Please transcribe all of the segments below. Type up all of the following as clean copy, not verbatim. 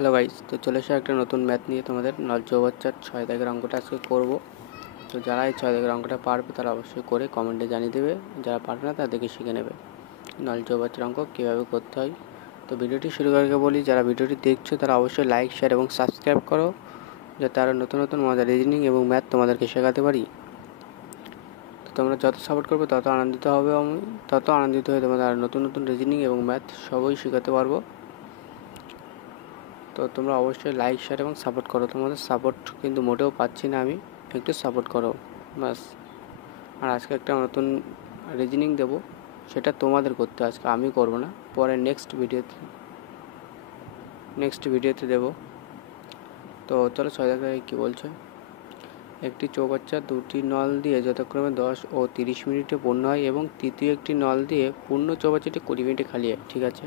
Hello guys, তো চলে এসে একটা নতুন ম্যাথ নিয়ে তোমাদের নল চৌবাচ্চার 6 দাগের অঙ্কটা আজকে করব। তো যারা এই 6 দাগের অঙ্কটা পারবে তারা অবশ্যই করে কমেন্টে জানিয়ে দেবে, যারা পারবে না তারা দেখে শিখে নেবে নল চৌবাচ্চার অঙ্ক কীভাবে করতে হয়। তো ভিডিওটি শুরু করার আগে বলি, যারা ভিডিওটি দেখছো তারা অবশ্যই লাইক, শেয়ার এবং সাবস্ক্রাইব করো, যাতে আরও নতুন নতুন মজার রিজনিং এবং ম্যাথ তোমাদেরকে শেখাতে পারি। তো তোমরা যত সাপোর্ট করবে তত আনন্দিত হবে, আমি তত আনন্দিত হয়ে তোমাদের আরও নতুন নতুন রিজনিং এবং ম্যাথ সবই শেখাতে পারবো। তো তোমরা অবশ্যই লাইক, শেয়ার এবং সাপোর্ট করো। তোমাদের সাপোর্ট কিন্তু মোটেও পাচ্ছি না আমি, একটু সাপোর্ট করো বাস। আর আজকে একটা নতুন রিজনিং দেবো, সেটা তোমাদের করতে, আজকে আমি করব না, পরে নেক্সট ভিডিওতে দেবো। তো চলো 6 দাগে কী বলছে। একটি চৌবাচ্চা দুটি নল দিয়ে যথাক্রমে 10 ও 30 মিনিটে পূর্ণ হয় এবং তৃতীয় একটি নল দিয়ে পূর্ণ চৌবাচ্চাটি 20 মিনিটে খালি হয়। ঠিক আছে,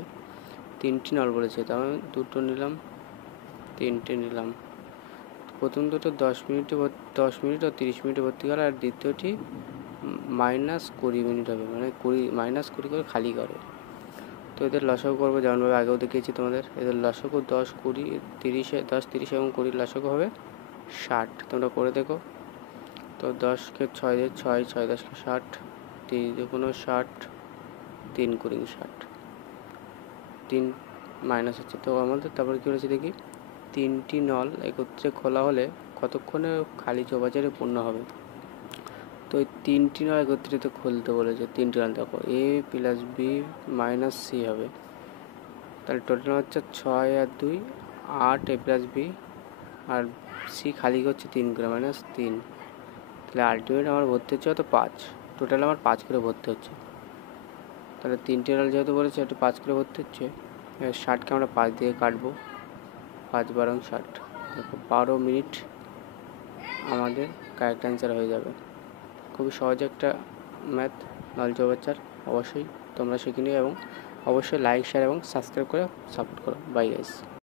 3টি নল বলেছে, তার দুটো নিলাম, 3টে নিলাম। প্রথম দুটো 10 মিনিট ও 30 মিনিটে ভর্তি করে, আর দ্বিতীয়টি -20 মিনিট হবে, মানে -20 করে খালি করে। তো এদের লসাগু করবো, যেমনভাবে আগেও দেখিয়েছি তোমাদের। এদের লসাগু 10, 20, 30 এবং 20 লসাগু হবে 60। তোমরা করে দেখো। তো 10কে 6 দিয়ে 6, 6 10কে 60, 3 দুগুণ 60, 3 20 60, 3 মাইনাস হচ্ছে। তো আমাদের তারপরে কী হয়েছে দেখি, 3টি নল একত্রে খোলা হলে কতক্ষণে খালি চৌবাচ্চাটি পূর্ণ হবে। তো এই 3টি নল একত্রিত খুলতে বলেছে। 3টি নল দেখো, এ প্লাস বি মাইনাস সি হবে, তাহলে টোটাল হচ্ছে 6 আর 2 8, এ প্লাস বি, আর সি খালি হচ্ছে 3 করে, -3। তাহলে আলটিমেট আমার ভর্তি হচ্ছে হয়তো 5, টোটাল আমার 5 করে ভর্তি হচ্ছে। তাহলে 3টি নল যেহেতু বলেছে একটু 5 করে ভর্তি হচ্ছে। 60কে আমরা 5 দিয়ে কাটবো, 5 12 60, দেখো 12 মিনিট আমাদের কারেক্ট অ্যান্সার হয়ে যাবে। খুবই সহজ একটা ম্যাথ নল চৌবাচ্চার, অবশ্যই তোমরা শিখে নিও এবং অবশ্যই লাইক, শেয়ার এবং সাবস্ক্রাইব করে সাপোর্ট করো। Bye guys.